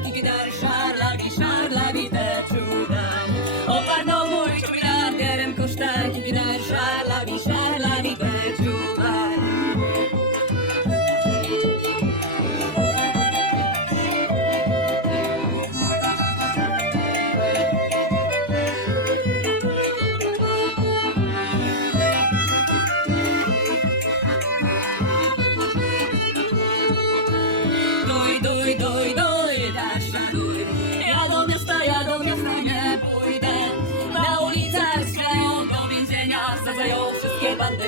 gider, szarlagi, szarlagi te cuda. Oparno mój miliarderem kosztaki gider, szarlagi,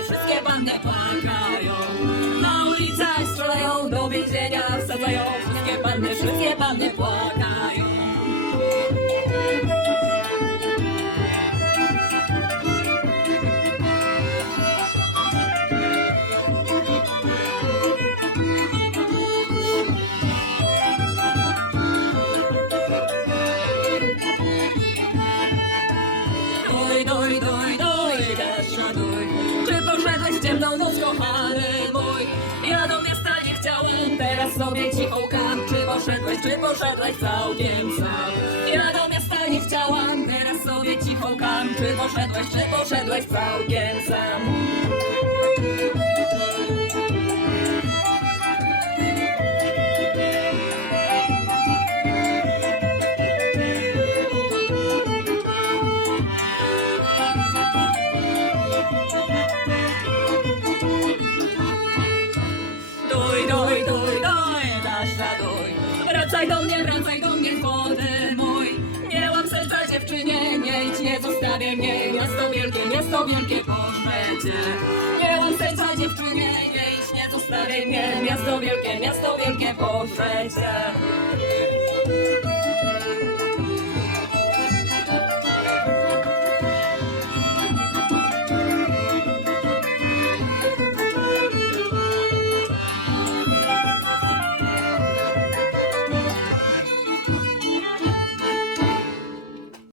wszystkie bandy, wszystkie poszedłeś, czy poszedłeś całkiem sam? Ja do miasta nie chciałam, teraz sobie cicho kam. Czy poszedłeś, czy poszedłeś całkiem sam? Wracaj do mnie, wracaj do mnie, złoty mój. Nie mam serca dziewczynie, nie idź, nie zostawię mnie. Miasto wielkie, miasto wielkie, pożrę cię. Nie mam serca dziewczynie, nie idź, nie zostawię mnie. Miasto wielkie, miasto wielkie, cię.